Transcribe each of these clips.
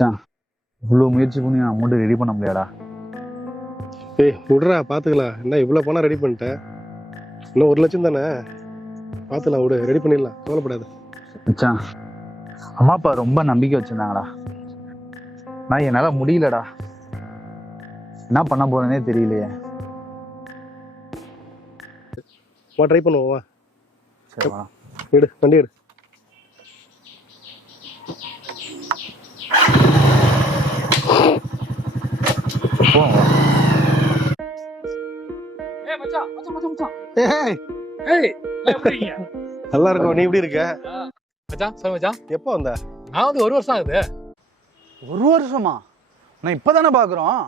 மச்சான் இவ்வளோ முயற்சி பண்ணி அமௌண்ட் ரெடி பண்ண முடியாடா. ஏய் விட்றா பார்த்துக்கலாம். என்ன இவ்வளோ பணம் ரெடி பண்ணிட்டேன், இன்னும் 1 லட்சம் தானே, பார்த்துக்கலாம் விடு, ரெடி பண்ணிடலாம், கவலைப்படாது. மச்சான் அம்மா அப்பா ரொம்ப நம்பிக்கை வச்சிருந்தாங்கடா. நான் என்னால் முடியலடா. என்ன பண்ண போறேனே தெரியலையே. வா ட்ரை பண்ணுவோம், வா. சரி வா. எடு வண்டி எடு. போவோம் வா. ஏய் ஏய் எப்படி இருக்கீங்க? நல்லா இருக்கும். நீ எப்படி இருக்க? மச்சான் சொல்லு மச்சான். எப்போ வந்த? நான் வந்து 1 வருஷம் ஆகுது. 1 வருஷமா? நான் இப்பதானே பாக்குறோம்.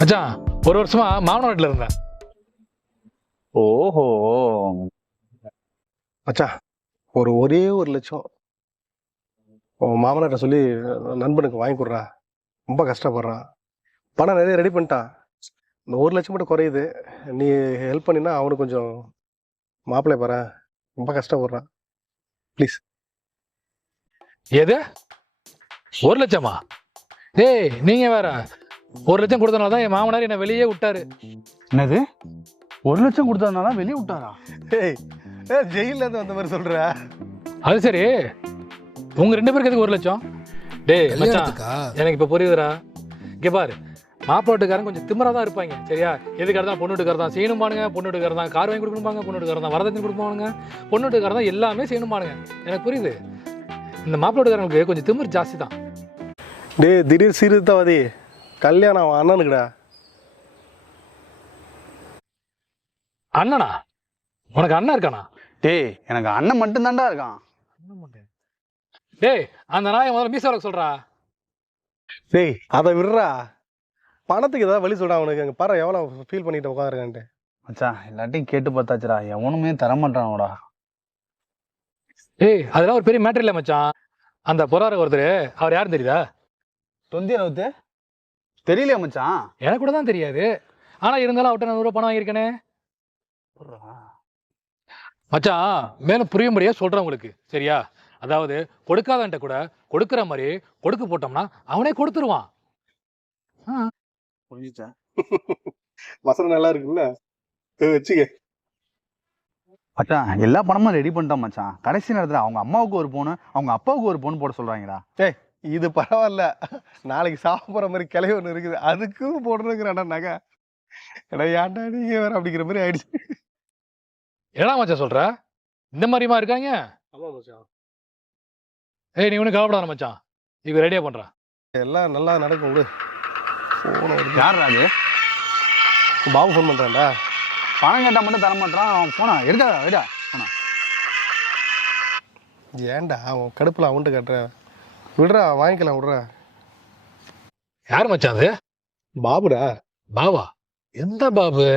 மச்சான் 1 வருஷமா மாமனார் வீட்டுல இருந்தேன். ஓஹோ மச்சான் ஒரே 1 லட்சம் உன் மாமனார்ட்ட சொல்லி நண்பனுக்கு வாங்கி கொடுறா. ரொம்ப கஷ்டப்படுறான், பணம் நிறைய ரெடி பண்ணிட்டான். இந்த 1 லட்சம் மட்டும் குறையுது. நீ ஹெல்ப் பண்ணினா அவனுக்கு கொஞ்சம் மாப்பிள்ளை பாரு, ரொம்ப கஷ்டப்படுறான். ப்ளீஸ். எது 1 லட்சமா? ஏய் நீங்க வேற 1 லட்சம் கொடுத்தனால தான் என் மாமனார் என்ன வெளியே விட்டாரு. என்னது 1 லட்சம் கொடுத்ததுனால வெளியே விட்டாரா? ஏய் ஜெயில இருந்து வந்த மாதிரி சொல்ற. அது சரி, உங்க 2 பேருக்கு எதுக்கு 1 லட்சம்? டேய் மச்சான் எனக்கு இப்ப புரியுதுடா. இங்க பாரு, மாப்பிள்ளை வீட்டுக்காரன் கொஞ்சம் திமிரா தான் இருப்பாங்க சரியா. எதுக்காக தான் பொண்ணு வீட்டுக்காரர் தான் செய்யணும் பானுங்க, பொண்ணு வீட்டுக்காரர் தான் கார் வாங்கி கொடுக்கணும்பாங்க, பொண்ணு வீட்டுக்காரர் தான் வரதட்சணை கொடுப்பானுங்க, பொண்ணு வீட்டுக்காரர் தான் எல்லாமே செய்யணும் பானுங்க. எனக்கு புரியுது. இந்த மாப்பிள்ளை வீட்டுக்காரங்களுக்கு கொஞ்சம் திமிர் ஜாஸ்தி தான். டேய் திடீர் சீர்திருத்தவாதி, கல்யாணம் அவன் அண்ணனுக்குடா. அண்ணனா? உனக்கு அண்ணன் இருக்கானா? டேய் எனக்கு அண்ணன் மட்டும் தான்டா இருக்கான். டேய் அந்த நாயை முதல்ல மீச வளர்க்க சொல்றா. டேய் அதை விடுறா, பணத்துக்கு ஏதாவது வழி சொல்றா அவனுக்கு. அங்கே பாரு எவ்வளோ ஃபீல் பண்ணிட்டு உட்காந்துருக்கான்ட்டு. மச்சான் எல்லாத்தையும் கேட்டு பார்த்தாச்சுடா, எவனுமே தரமாட்டானோடா. ஏய் அதெல்லாம் ஒரு பெரிய மேட்டர் இல்லை மச்சான். அந்த பொறார ஒருத்தர், அவர் யாரும் தெரியுதா? தொந்தி அளவுத்து தெரியலையா மச்சான்? எனக்கு கூட தான் தெரியாது. ஆனா இருந்தாலும் அவர்கிட்ட நான் 100 ரூபா பணம் வாங்கியிருக்கேனே மச்சான். மேலும் புரியும்படியா சொல்றேன் உங்களுக்கு சரியா. அதாவது கொடுக்காதன்ட்ட கூட கொடுக்குற மாதிரி கொடுக்க போட்டோம்னா அவனே கொடுத்துருவான். புரிஞ்சுச்சா? வசனம் நல்லா இருக்குல்ல, வச்சுக்க. மச்சான் எல்லா பணமும் ரெடி பண்ணிட்டான் மச்சான். கடைசி நேரத்துல அவங்க அம்மாவுக்கு ஒரு போன், அவங்க அப்பாவுக்கு ஒரு போன் போட சொல்றாங்கடா. ஏய் இது பரவாயில்ல, நாளைக்கு சாப்பிட்ற மாதிரி கிளை ஒன்று இருக்குது, அதுக்கும் போடுறதுங்கிறாடா நகை. ஏடா ஏன்டா நீங்க வேற அப்படிங்கிற மாதிரி ஆயிடுச்சு. என்னடா மச்சான் சொல்ற? இந்த மாதிரிமா இருக்காங்க? ஆமா மச்சான். ஏய் நீ ஒன்றும் கவலைப்படாத மச்சான், இவ ரெடியா பண்றான். எல்லாம் நல்லா நடக்கும் விடு. ஃபோன் வருது. யார் அது? பாபு ஃபோன் பண்றான்டா. பணம் கேட்டா மட்டும் தர மாட்டான். அவன் போனா எடுக்காதா விடா போனா. ஏன்டா அவன் கடுப்புல அவன்கிட்ட கட்டுற, விடுறா வாங்கிக்கலாம் விடுறா. யார் மச்சான் அது? பாபுடா. பாவா? எந்த பாபு?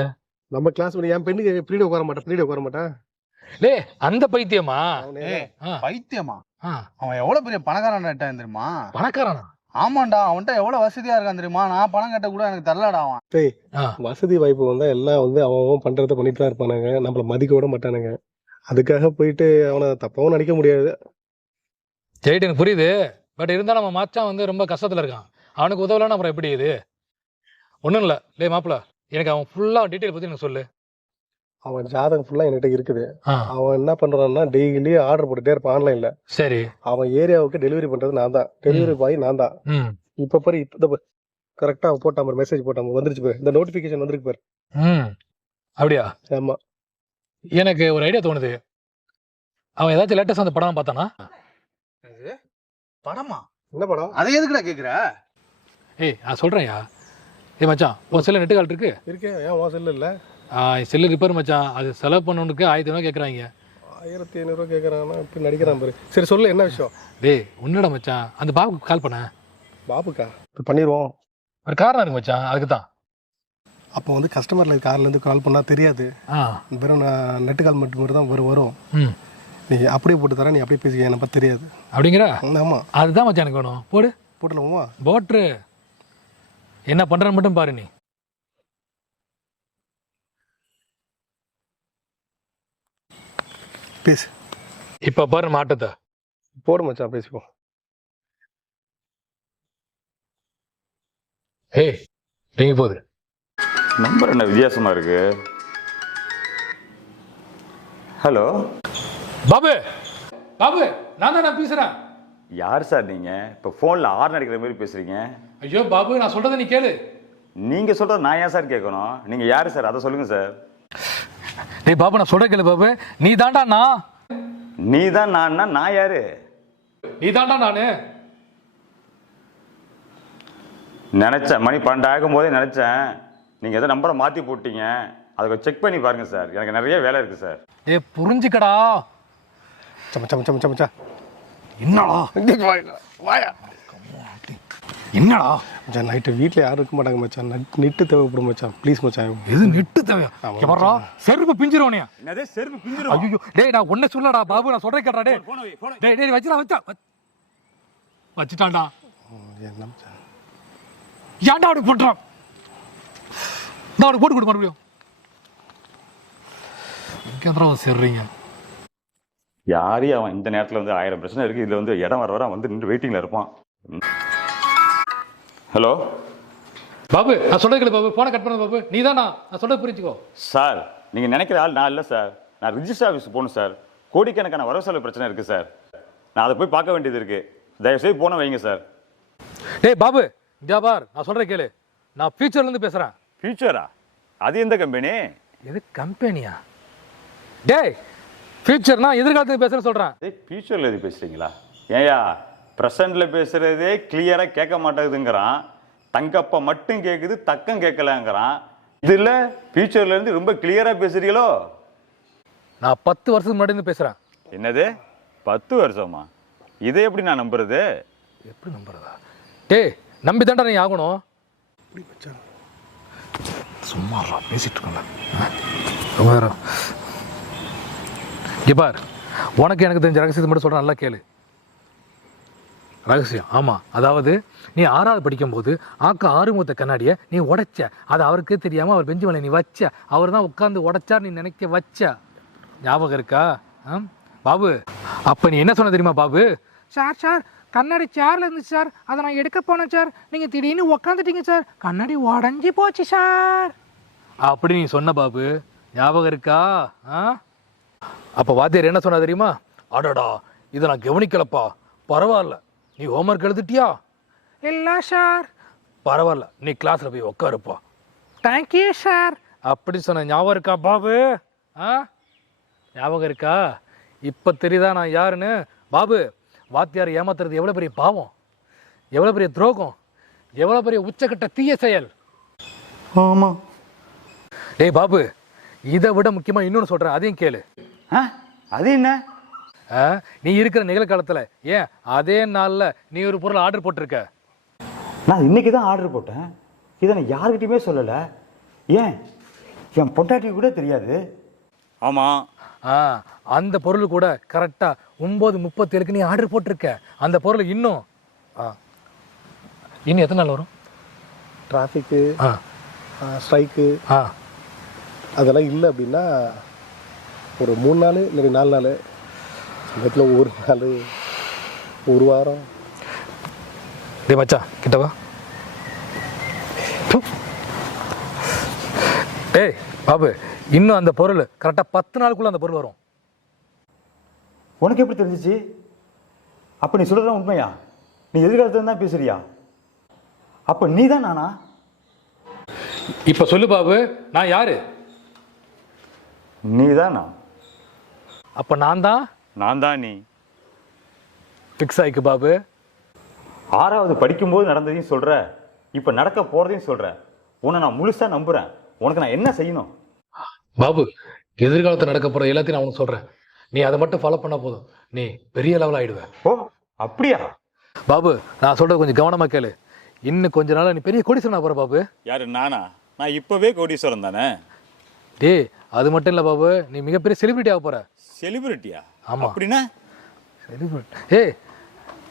நம்ம கிளாஸ் என் பெண்ணுக்கு பின்னாடி உட்கார மாட்டான். டேய் அந்த பைத்தியமா? ஏய் பைத்தியமா? ஆ, அவன் எவ்வளவு பெரிய பணக்காரன் தெரியுமா? பணக்காரனா? ஆமாண்டா, அவன்கிட்ட எவ்வளவு வசதியா இருக்கான் தெரியுமா? நான் பணம் கட்ட கூட எனக்கு தரலடா அவன். டேய் ஆ. வசதி வாய்ப்பு வந்தா எல்லாம் அவன் பண்றதை பண்ணிட்டு தான் இருப்பானுங்க, நம்மள மதிக்க விட மாட்டானுங்க. அதுக்காக போயிட்டு அவனை தப்பாவும் நினைக்க முடியாது. சரிட்டு எனக்கு புரியுது. பட் இருந்தாலும் நம்ம மச்சான் வந்து ரொம்ப கஷ்டத்துல இருக்கான். அவனுக்கு உதவலன்னா அப்புறம் எப்படி இது? ஒன்றும் இல்லை. டேய் மாப்பிள்ள, எனக்கு அவன் ஃபுல்லா டீட்டெயில் பத்தி எனக்கு சொல்லு. அவன் ஜாதகம் ஃபுல்லா என்கிட்ட இருக்குது. ஆ அவன் என்ன பண்றான்னா டெய்லி ஆர்டர் போட்டுட்டே இருப்பான் ஆன்லைன்ல. சரி. அவன் ஏரியாவுக்கு டெலிவரி பண்றது நான் தான், டெலிவரி பாய் நான் தான். ம் இப்ப பாரு, இப்ப கரெக்டா அவன் போட்டான் பாரு, மெசேஜ் போட்டான் வந்துருச்சு பாரு, இந்த நோட்டிபிகேஷன் வந்திருக்கு பாரு. ம் அப்படியா? ஆமா. எனக்கு ஒரு ஐடியா தோணுது. அவன் ஏதாச்சும் லேட்டஸ்ட் அந்த படம் பார்த்தானா? பணமா? என்ன படம்? அதை எதுக்குடா கேக்குற? ஏய் நான் சொல்றேன்யா. ஏய் மச்சான் உன் செல்ல நெட்டு கால் இருக்கு? இருக்கேன். ஏன் உன் செல்லு இல்ல? செல்லு ரிப்பேர் மச்சான். அது செலவு பண்ணணுக்கு 1500 கேட்குறாங்க. 1500 கேட்கறானா? இப்ப நடிக்கிறான் பாரு. சரி சொல்லு என்ன விஷயம்? டேய் உன்னடா மச்சான், அந்த பாபுக்கு கால் பண்ண. பாபுக்கா? இப்ப பண்ணிடுவோம். ஒரு காரணம் இருக்கு மச்சான், அதுக்கு தான். அப்போ வந்து கஸ்டமர்ல கார்ல இருந்து கால் பண்ணா தெரியாது, வெறும் நெட்டு கால் மட்டும் தான் வரும். ம் நீ அப்படியே போட்டு தர, நீ அப்படியே பேசிக்க, எனக்கு தெரியாது அப்படிங்கிற. ஆமா அதுதான் மச்சான் எனக்கு வேணும். போடு போட்டுலமா. போட்ரு என்ன பண்றான்னு மட்டும் பாரு நீ. பேசு. இப்ப பாரு மாட்டத்தை. போடு மச்சான் பேசிப்போம். ஏய் ரிங் போகுது. நம்பர் என்ன வித்தியாசமா இருக்கு? ஹலோ பாபு பாபு, நான் தான் பேசுறேன். யார் சார் நீங்க? இப்போ ஃபோன்ல ஆர்ன் அடிக்கிற மாதிரி பேசுறீங்க. ஐயோ பாபு, நான் சொல்றதை நீ கேளு. நீங்க சொல்றது நான் ஏன் சார் கேட்கணும்? நீங்க யாரு சார், அதை சொல்லுங்க சார். டேய் பாபு, நான் சொல்ற கேளு பாபு. நீ தாண்டா நான். நீ தான் நான் யாரு? நீ தாண்டா நானு. நினைச்சேன், மணி 12 ஆகும் போதே நினைச்சேன். நீங்க ஏதோ நம்பரை மாத்தி போட்டீங்க. அதை செக் பண்ணி பாருங்க சார், எனக்கு நிறைய வேலை இருக்கு சார். டேய் புரிஞ்சுக்கடா. மச்சான் என்னடா வாயா என்னடா மச்சான், நைட்டு வீட்டில் யாரும் இருக்க மாட்டாங்க மச்சான். நெட்டு தேவைப்படும் மச்சான், ப்ளீஸ் மச்சான். எது நெட்டு தேவையா? எவரா செருப்பு பிஞ்சிரோனியா? என்னதே செருப்பு பிஞ்சிரும். ஐயோ டேய், நான் ஒண்ணே சொல்லடா பாபு, நான் சொல்றேன் கேட்டா. டேய் டேய் வச்சுட்டான்டா. என்ன மச்சான் ஏன்டா அப்படி பண்றான்? நான் அவனுக்கு போட்டு கொடு மறுபடியும். இங்கேந்திரா சேர்றீங்க. யாரையும் அவன் இந்த நேரத்தில் வந்து 1000 பிரச்சனை இருக்கு. இதுல வந்து இடம் வர வந்து நின்று வெயிட்டிங்ல இருப்பான். ஹலோ பாபு, நான் சொல்றது கேளு பாபு. போனை கட் பண்ண பாபு. நீ தானா? நான் சொல்றது புரிஞ்சுக்கோ. சார், நீங்க நினைக்கிற ஆள் நான் இல்லை சார். நான் ரிஜிஸ்டர் ஆஃபீஸ் போகணும் சார். கோடிக்கணக்கான வரவு செலவு பிரச்சனை இருக்கு சார். நான் அதை போய் பார்க்க வேண்டியது இருக்கு. தயவுசெய்து போன வைங்க சார். டேய் பாபு, இங்க பார், நான் சொல்றேன் கேளு. நான் ஃபியூச்சர்ல இருந்து பேசுறேன். ஃபியூச்சரா? அது எந்த கம்பெனி? எது கம்பெனியா? டேய் ஃபியூச்சர்னா எதிர்காலத்துக்கு பேசுறேன்னு சொல்றேன். ஃபியூச்சர்ல எது பேசுறீங்களா? ஏயா பிரசன்ட்ல பேசுறதே கிளியரா கேட்க மாட்டேங்குதுங்கிறான். தங்கப்ப மட்டும் கேட்குது, தக்கம் கேட்கலங்கிறான். இதுல ஃபியூச்சர்ல இருந்து ரொம்ப கிளியரா பேசுறீங்களோ? நான் 10 வருஷத்துக்கு முன்னாடி இருந்து பேசுறேன். என்னது 10 வருஷமா? இதை எப்படி நான் நம்புறது? எப்படி நம்புறதா? டேய் நம்பி தாண்டா நீ ஆகணும். இப்படி மச்சான் சும்மா பேசிட்டு இருக்கோம்ல. இங்க பார், உனக்கு எனக்கு தெரிஞ்ச ரகசியத்தை மட்டும் சொல்றேன், நல்லா கேளு. ரகசியம், ஆமா. அதாவது நீ 6வது படிக்கும்போது ஆறுமுகத்தை கண்ணாடியை நீ உடைச்ச. அது அவருக்கே தெரியாம அவர் பெஞ்சு மேலே நீ வச்ச. அவர் தான் உட்காந்து உடைச்சார், நீ நினைக்க வச்ச. ஞாபகம் இருக்கா பாபு? அப்ப நீ என்ன சொன்ன தெரியுமா பாபு? சார் கண்ணாடி சேர்ல இருந்துச்சு சார், அதை நான் எடுக்க போனேன் சார். நீங்க திடீர்னு உக்காந்துட்டீங்க சார், கண்ணாடி உடஞ்சி போச்சு சார். அப்படி நீ சொன்ன பாபு, ஞாபகம் இருக்கா? அப்ப வாத்தியார் என்ன சொன்னா தெரியுமா? அடடா, இதை நான் கவனிக்கலப்பா. பரவாயில்ல, நீ ஹோம்ஒர்க் எழுதிட்டியா? இல்ல சார். பரவாயில்ல, நீ கிளாஸ்ல போய் உட்காருப்பா. Thank you sir. அப்படி சொன்ன ஞாபகம் இருக்கா பாபு? ஞாபகம் இருக்கா? இப்ப தெரியுதா நான் யாருன்னு? பாபு, வாத்தியார் ஏமாத்துறது எவ்வளவு பெரிய பாவம், எவ்வளவு பெரிய துரோகம், எவ்வளவு பெரிய உச்சக்கட்ட தீய செயல். ஆமா. டேய் பாபு, இதை விட முக்கியமா இன்னொன்னு சொல்றேன், அதையும் கேளு. அது என்ன? நீ இருக்கிற நிகழ்காலத்துல ஏன் அதே நாள்ல நீ ஒரு பொருள் ஆர்டர் போட்டிருக்க. நான் இன்னைக்கு தான் ஆர்டர் போட்டேன். இதை நான் யாருக்கிட்டையுமே சொல்லல. ஏன் என் பொண்டாட்டி கூட தெரியாது. ஆமா. அந்த பொருள் கூட கரெக்டா 9:37க்கு நீ ஆர்டர் போட்டிருக்க. அந்த பொருள் இன்னும் எத்தனை நாள் வரும்? டிராஃபிக்கு, ஸ்ட்ரைக்கு அதெல்லாம் இல்லை அப்படின்னா ஒரு 3 நாள் இல்லை 4 நாள், சமயத்தில் 1 நாள், 1 வாரம். டேய் மச்சான் கிட்டவா. ஏய் பாபு, இன்னும் அந்த பொருள் கரெக்டா 10 நாளுக்குள்ள அந்த பொருள் வரும். உனக்கு எப்படி தெரிஞ்சிச்சு? அப்ப நீ சொல்றதா உண்மையா? நீ எதிர்காலத்துல தான் பேசுறியா? அப்ப நீ தான் நானா? இப்ப சொல்லு பாபு, நான் யாரு? நீ தானா? அப்ப நான் தான் நீ. ஃபிக்ஸ் ஆயிக்கு பாபு. 6வது படிக்கும்போது நடந்ததையும் சொல்ற, இப்ப நடக்க போறதையும் சொல்ற. உன்னை நான் முழுசா நம்புறேன். உனக்கு நான் என்ன செய்யணும்? பாபு, எதிர்காலத்தில் நடக்க போற எல்லாத்தையும் நான் உனக்கு சொல்றேன். நீ அதை மட்டும் ஃபாலோ பண்ணா போதும், நீ பெரிய லெவல் ஆயிடுவ. ஓ அப்படியா? பாபு, நான் சொல்றது கொஞ்சம் கவனமா கேளு. இன்னும் கொஞ்ச நாள் நீ பெரிய கோடீஸ்வரனா போற பாபு. யாரு நானா? நான் இப்பவே கோடீஸ்வரன் தானே. டேய் அது மட்டும் இல்ல பாபு, நீ மிகப்பெரிய செலிபிரிட்டி ஆக போற. செலிபிரிட்டியா? ஆமா. அப்படின்னா செலிபிரிட்டி ஏய்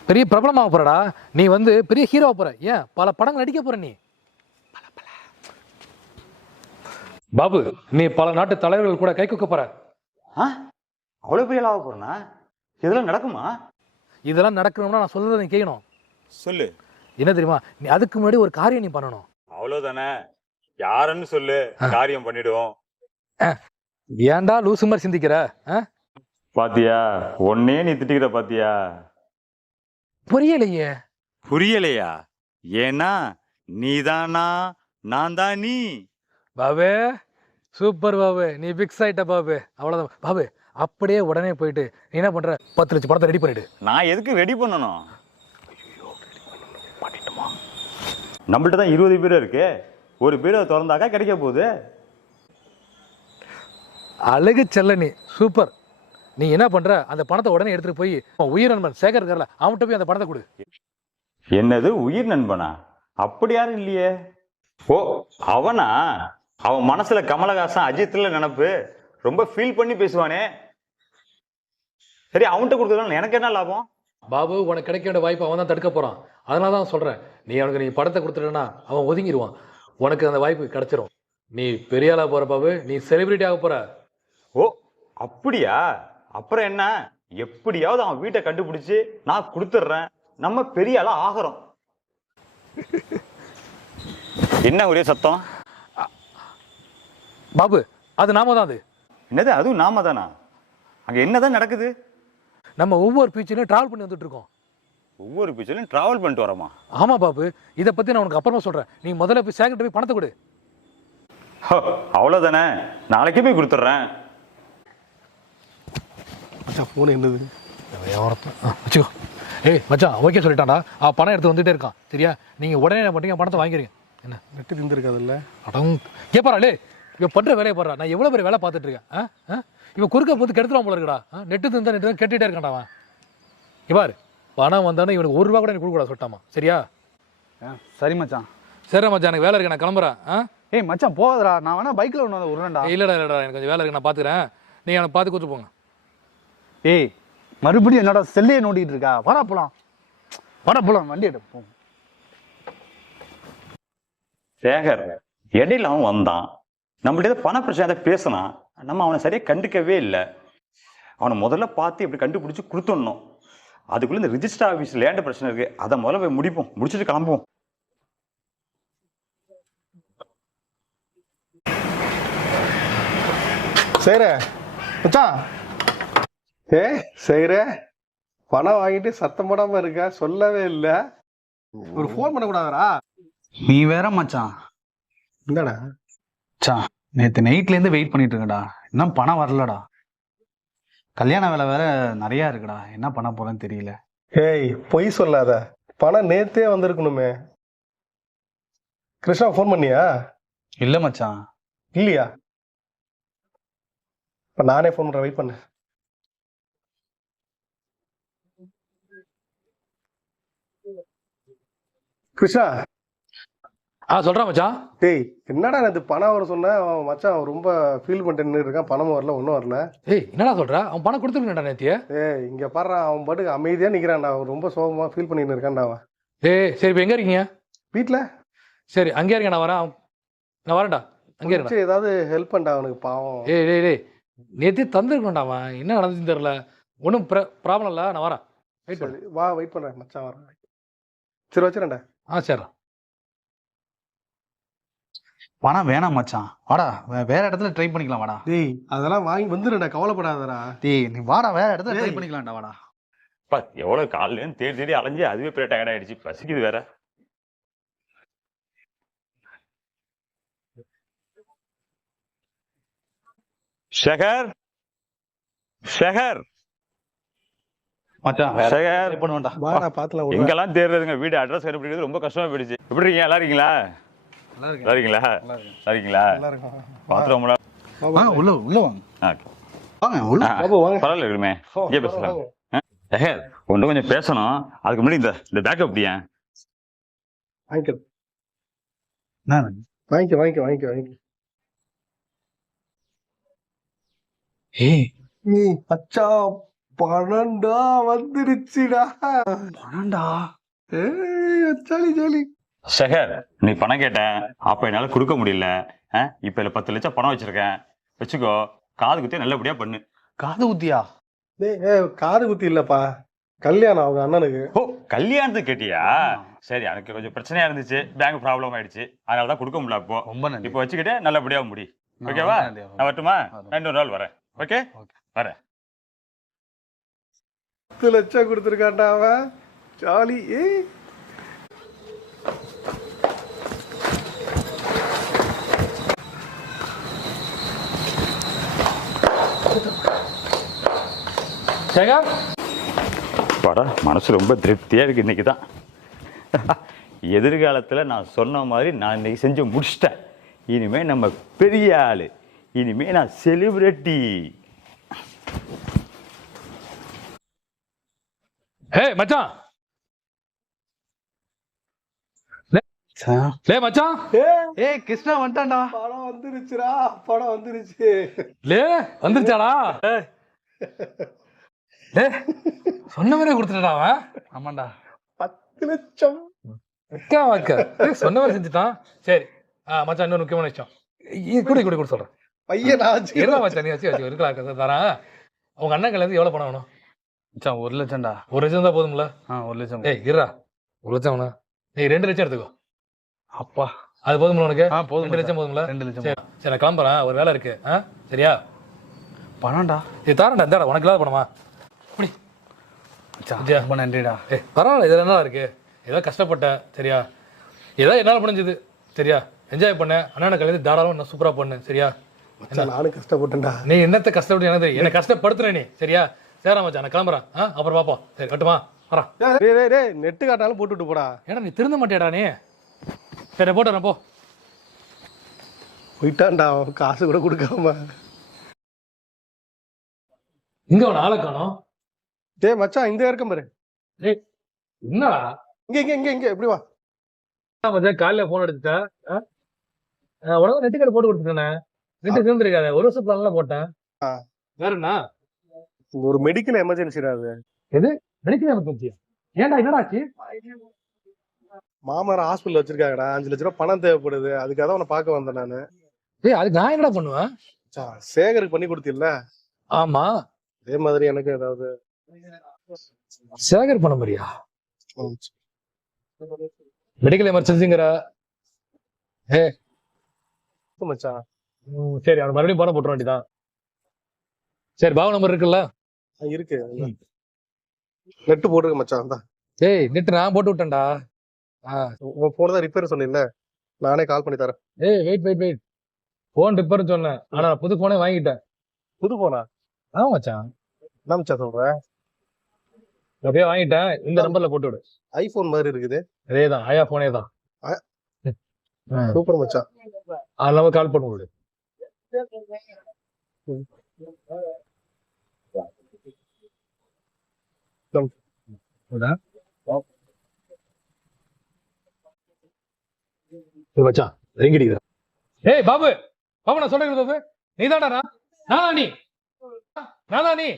பெரிய பிரபலமாக போறடா. நீ வந்து பெரிய ஹீரோ போற. ஏன் பல படங்கள் நடிக்க போற. நீ பாபு, நீ பல நாட்டு தலைவர்கள் கூட கை குக்க போற. அவ்வளவு பெரிய லாபம் போறனா? இதெல்லாம் நடக்குமா? இதெல்லாம் நடக்கணும்னா நான் சொல்றதை நீ கேட்கணும். சொல்லு. என்ன தெரியுமா? நீ அதுக்கு முன்னாடி ஒரு காரியம் நீ பண்ணணும். அவ்வளவுதானே, யாருன்னு சொல்லு, காரியம் பண்ணிடுவோம். ஏன்டா லூசு மாதிரி சிந்திக்கிற? பாத்தியா, ஒன்னே நீ திட்டிக்கிற பாத்தியா? புரியலையே. புரியலையா? ஏன்னா நீதானா, நான் தான் நீ. பாபு சூப்பர் பாபு, நீ பிக்ஸ் ஆயிட்ட பாபு. அவ்வளவுதான் பாபு. அப்படியே உடனே போயிட்டு நீ என்ன பண்ற, 10 லட்சம் படத்தை ரெடி பண்ணிடு. நான் எதுக்கு ரெடி பண்ணணும்? நம்மள்ட்ட தான் 20 பீரோ இருக்கு. ஒரு பீரோ திறந்தாக்கா கிடைக்க போகுது. அழகு செல்ல நீ சூப்பர். நீ என்ன பண்ற, அந்த பணத்தை உடனே எடுத்துட்டு போய் உயிர் நண்பன் சேகர் இருக்கார்ல, அவன்கிட்ட போய் அந்த பணத்தை கொடு. என்னது உயிர் நண்பனா? அப்படி யாரும் இல்லையே. ஓ, அவனா? அவன் மனசுல கமலஹாசன் அஜித்ல நினைப்பு, ரொம்ப ஃபீல் பண்ணி பேசுவானே. சரி, அவன்கிட்ட கொடுத்ததுனால எனக்கு என்ன லாபம்? பாபு, உனக்கு கிடைக்க வேண்டிய வாய்ப்பு அவன் தான் தடுக்க போறான். அதனால தான் சொல்றேன், நீ அவனுக்கு நீ படத்தை கொடுத்துட்டேன்னா அவன் ஒதுங்கிடுவான். உனக்கு அந்த வாய்ப்பு கிடைச்சிரும். நீ பெரிய ஆளா போற பாபு, நீ செலிபிரிட்டி ஆக போற. ஓ அப்படியா? அப்புறம் என்ன, எப்படியாவது அவன் வீட்டை கண்டுபிடிச்சு நான் கொடுத்துட்றேன். நம்ம பெரிய ஆளா ஆகிறோம். என்ன ஒரே சத்தம்? பாபு, அது நாம தான். அது என்னது? அதுவும் நாம தானா? அங்க என்னதான் நடக்குது? நம்ம ஒவ்வொரு பீச்சிலையும் டிராவல் பண்ணி வந்துட்டு இருக்கோம். ஒவ்வொரு பீச்சிலும் டிராவல் பண்ணிட்டு வரோமா? ஆமா பாபு, இதை பத்தி நான் உனக்கு அப்புறமா சொல்றேன். நீ முதல்ல போய் சேகர்கிட்ட போய் பணத்தை கொடு. அவ்வளவுதானே, நாளைக்கே போய் கொடுத்துட்றேன். மச்சான் ஃபோன் என்னது? வச்சுக்கோ. ஏய் மச்சான், ஓகே சொல்லிட்டான்டா. பணம் எடுத்து வந்துட்டே இருக்கான். சரியா? நீங்க உடனே என்ன பண்றீங்க, பணத்தை வாங்கிக்கிறீங்க. என்ன நெட்டு திந்திருக்காதுல்ல? அடம் கேட்பாராளே, இவன் பண்ற வேலையை பாடுறா. நான் எவ்வளவு பேர் வேலை பார்த்துட்டு இருக்கேன். இவன் குறுக்க போது கெடுத்துருவான் போல இருக்கடா. நெட்டு திந்தா நெட்டு தான் கேட்டுட்டே இருக்கான்டா அவன். இவாரு பணம் வந்தானே இவனுக்கு ₹1 கூட எனக்கு கொடுக்கூடாது சொல்லிட்டாமா. சரியா? சரி மச்சான். சரி மச்சான், எனக்கு வேலை இருக்கு, நான் கிளம்புறேன். ஏய் மச்சான் போகாதடா, நான் வேணா பைக்ல ஒன்று வந்து விடுறேன்டா. இல்லடா எனக்கு கொஞ்சம் வேலை இருக்கு, நான் பாத்துக்கிறேன். நீங்க எனக்கு பார்த்து கொடுத்து போங்க. ஏய் மறுபடியும் என்னோட செல்லையை நோண்டிட்டு இருக்கா? வாடா போலாம், வாடா போலாம், வண்டி எடுப்போம். சேகர் இடையில அவன் வந்தான், நம்மள்ட்ட ஏதோ பண பிரச்சனை பேசினான். நம்ம அவனை சரியா கண்டுக்கவே இல்லை. அவனை முதல்ல பார்த்து இப்படி கண்டுபிடிச்சு கொடுத்துடணும். அதுக்குள்ள இந்த ரிஜிஸ்டர் ஆஃபீஸ் லேண்ட் பிரச்சனை இருக்கு, அதை முதல்ல போய் முடிப்போம், முடிச்சுட்டு கிளம்புவோம். செய்ற மச்சான். செய்ற பணம் வாங்கிட்டு சத்தம் போடாம இருக்க, சொல்லவே இல்லை. ஒரு ஃபோன் பண்ணக்கூடாதா? நீ வேற மச்சான். என்னடா மச்சான், நேற்று நைட்ல இருந்து வெயிட் பண்ணிட்டு இருக்கேன்டா, இன்னும் பணம் வரலடா. கல்யாண வேலை வேற நிறைய இருக்குடா, என்ன பண்ண போறேன்னு தெரியல. ஏய் பொய் சொல்லாத, பணம் நேத்தே வந்திருக்கணுமே. கிருஷ்ணா ஃபோன் பண்ணியா? இல்ல மச்சான். இல்லையா? இப்ப நானே ஃபோன் பண்றேன், வெயிட் பண்ணு. கிருஷ்ணா. சொல்றேன் மச்சான். டேய் என்னடா நேத்து பணம் வர சொன்ன, அவன் மச்சான் அவன் ரொம்ப ஃபீல் பண்ணிட்டு இருக்கான். பணமும் வரல, ஒன்றும் வரல. ஏய் என்னடா சொல்ற, அவன் பணம் கொடுத்துருக்கா நேத்திய? ஏய் இங்க பாரு, அவன் பாட்டுக்கு அமைதியா நிக்கிறான்டா. அவன் ரொம்ப சோகமா ஃபீல் பண்ணிட்டு இருக்கான்டா அவன். சரி இப்ப எங்க இருக்கீங்க? வீட்டுல. சரி அங்கே இருக்க, நான் வரேன். நான் வரேன்டா, அங்கே இருக்கேன். ஏதாவது ஹெல்ப் பண்ணா அவனுக்கு, பாவம். டேய் நேத்தி தந்துருக்கோண்டா. அவன் என்ன நடந்துச்சுன்னு தெரியல. ஒன்றும் ப்ராப்ளம் இல்லை, நான் வரேன். வெயிட் பண்ணு. வா, வெயிட் பண்றேன் மச்சான், வரேன். சரி வச்சுறேன்டா. சரி. பணம் வேணாம் மச்சான், வாடா வேற இடத்துல ட்ரை பண்ணிக்கலாம். வாடா. டேய் அதெல்லாம் வாங்கி வந்துடுடா, கவலைப்படாதடா. டேய் நீ வாடா, வேற இடத்துல ட்ரை பண்ணிக்கலாம்டா. வாடா. எவ்வளவு காலையில தேடி அலைஞ்சு அதுவே பெரிய டயர்ட் ஆயிடுச்சு, பசிக்குது வேற. சேகர், சேகர் மச்சான் சேகர் பண்ணுவேன்டா. வாடா பாத்துலாம். எங்கெல்லாம் தேடுறதுங்க, வீடு அட்ரஸ் கண்டுபிடிக்கிறது ரொம்ப கஷ்டமா போயிடுச்சு. எப்படி இருக்கீங்க? நல்லா இருக்கீங்களா? நல்லா இருக்கீங்களா? நல்லா இருக்கீங்களா? பாத்ரூம் உள்ள உள்ள வாங்க, வாங்க உள்ள. பரவாயில்ல இருக்குமே, இங்கே பேசலாம். சேகர் ஒன்று கொஞ்சம் பேசணும். அதுக்கு முன்னாடி இந்த பேக்கப் அப்படியா? வாங்கிக்க வாங்கிக்க வாங்கிக்க வாங்கிக்க வாங்கிக்க. ஏய் நீ அச்சா பணம்டா வந்துருச்சுடா. பணம்டா? ஏய் ஜாலி ஜாலி. சேகர் நீ பணம் கேட்ட, அப்ப என்னால கொடுக்க முடியல. இப்ப இதுல 10 லட்சம் பணம் வச்சிருக்கேன், வச்சுக்கோ. காது குத்தி நல்லபடியா பண்ணு. காது குத்தியா? காது குத்தி இல்லப்பா, கல்யாணம் அவங்க அண்ணனுக்கு. ஓ கல்யாணத்துக்கு கேட்டியா? சரி எனக்கு கொஞ்சம் பிரச்சனையா இருந்துச்சு, பேங்க் ப்ராப்ளம் ஆயிடுச்சு, அதனால தான் கொடுக்க முடியல. அப்போ ரொம்ப நன்றி. இப்போ வச்சுக்கிட்டு நல்லபடியா முடி. நான் ஓகேவா? ரொம்ப நன்றி. நான் வரட்டுமா? வரேன். 2 நாள் வரேன். Okay, okay. வரேன். 10 லட்சம் கொடுத்துருக்காண்டா அவன். ஜாலி. சேகர், படா மனசு ரொம்ப திருப்தியா இருக்கு இன்னைக்கு தான். எதிர்காலத்துல நான் சொன்ன மாதிரி நான் இன்னைக்கு செஞ்சு முடிச்சிட்டேன். இனிமே நம்ம பெரிய ஆளு, இனிமே நான் செலிபிரிட்டி. மச்சான். மச்சான், ஏய் கிருஷ்ணா வந்துட்டான்டா. படம் வந்துருச்சுடா, படம் வந்துருச்சு. வந்துருச்சாடா? சொன்ன மாதிரி கொடுத்துட்டா அவன். ஆமாண்டா. 10 லட்சம். சொன்ன மாதிரி செஞ்சுட்டான். சரி மச்சான், இன்னொரு முக்கியமான விஷயம். கூட சொல்றேன். பையன் இருடா மச்சான், நீ வச்சு இருக்கலாம் தரேன். உங்க அண்ணன் கல்யாணத்துக்கு எவ்வளவு பணம் வேணும்? மச்சான் 1 லட்சம்டா. 1 லட்சம் தான் போதும்ல? 1 லட்சம். இருடா, 1 லட்சம் வேணும். நீ 2 லட்சம் எடுத்துக்கோ. அப்பா அது போதும்ல உனக்கு? போதும். 2 லட்சம் போதும்ல? 2 லட்சம். சரி நான் கிளம்புறேன், ஒரு வேலை இருக்கு. சரியா? பணம்டா. இது தாரண்டா, இந்தாடா உனக்கு இல்லாத பணமா? இப்படி மச்சான் ரொம்ப நன்றிடா. பரவாயில்ல, இதுல என்ன இருக்கு? ஏதோ கஷ்டப்பட்டேன், சரியா? ஏதோ என்னால் முடிஞ்சது, சரியா? என்ஜாய் பண்ண. அண்ணனை கல்யாணம் தாராளம் நான் சூப்பரா பண்ணு, சரியா? நானும் கஷ்டப்பட்டேன்டா. நீ என்னத்தை கஷ்டப்பட்டு எனக்கு தெரியும். என்ன கஷ்டப்படுத்துற நீ, சரியா? சேரா மச்சான், நான் கிளம்புறேன். அப்புறம் பாப்போம். சரி கட்டுமா? வரேன். நெட்டு காட்டாலும் போட்டுட்டு போடா. ஏன்னா நீ திருந்த மாட்டேடா நீ. சரி போட்டுறேன், போ. போயிட்டான்டா அவன், காசு கூட கொடுக்காம. இங்க அவன் ஆளை காணோம். டேய் மச்சான், இந்த இருக்கும் பாரு. என்னடா இங்க எப்படி வா. மச்சான் காலையில போன் எடுத்துட்டேன். உனக்கு நெட்டு கார்டு போட்டு கொடுத்துட்டேனே. நெட்டு சேர்ந்துருக்காது. 1 வருஷம் பிளான்லாம் போட்டேன். வேற என்ன? ஒரு மெடிக்கல் எமர்ஜென்சிடா அது. எது மெடிக்கல் எமர்ஜென்சி? ஏன்டா என்னடா ஆச்சு? மாமனார் ஹாஸ்பிட்டல் வச்சிருக்காங்கடா, 5 லட்ச ரூபா பணம் தேவைப்படுது. அதுக்காக தான் உன்னை பார்க்க வந்தேன் நானு. அதுக்கு நான் என்னடா பண்ணுவேன்? சேகருக்கு பண்ணி கொடுத்தில்ல, ஆமா, அதே மாதிரி எனக்கு ஏதாவது சேகர் பண்ண மாதிரியா? மெடிக்கல் எமர்ஜென்சிங்கிற? மச்சான். சரி, அவன் மறுபடியும் பணம் போட்டுற வேண்டியதான். சரி, பாவ நம்பர் இருக்குல்ல? இருக்கு. நெட்டு போட்டுருக்க மச்சான் தான். நெட்டு நான் போட்டு விட்டேன்டா. உன் போன் தான் ரிப்பேர் சொன்னீங்கல்ல, நானே கால் பண்ணி தரேன். வெயிட். போன் ரிப்பேர்னு சொன்னேன், ஆனா புது போனே வாங்கிட்டேன். புது போனா? ஆமா மச்சான். என்ன மச்சான் சொல்ற? அப்படியே வாங்கிட்டேன். இந்த நம்பர்ல போட்டு விடு. ஐபோன் மாதிரி இருக்குது. அதேதான், ஆயா போனே தான். சூப்பர் மச்சான். அதனால கால் பண்ண விடு. மச்சான் எங்கிட்ட பாபு, நான் சொல்றேன் பாபு. நீ தான்டா? நானா நீ?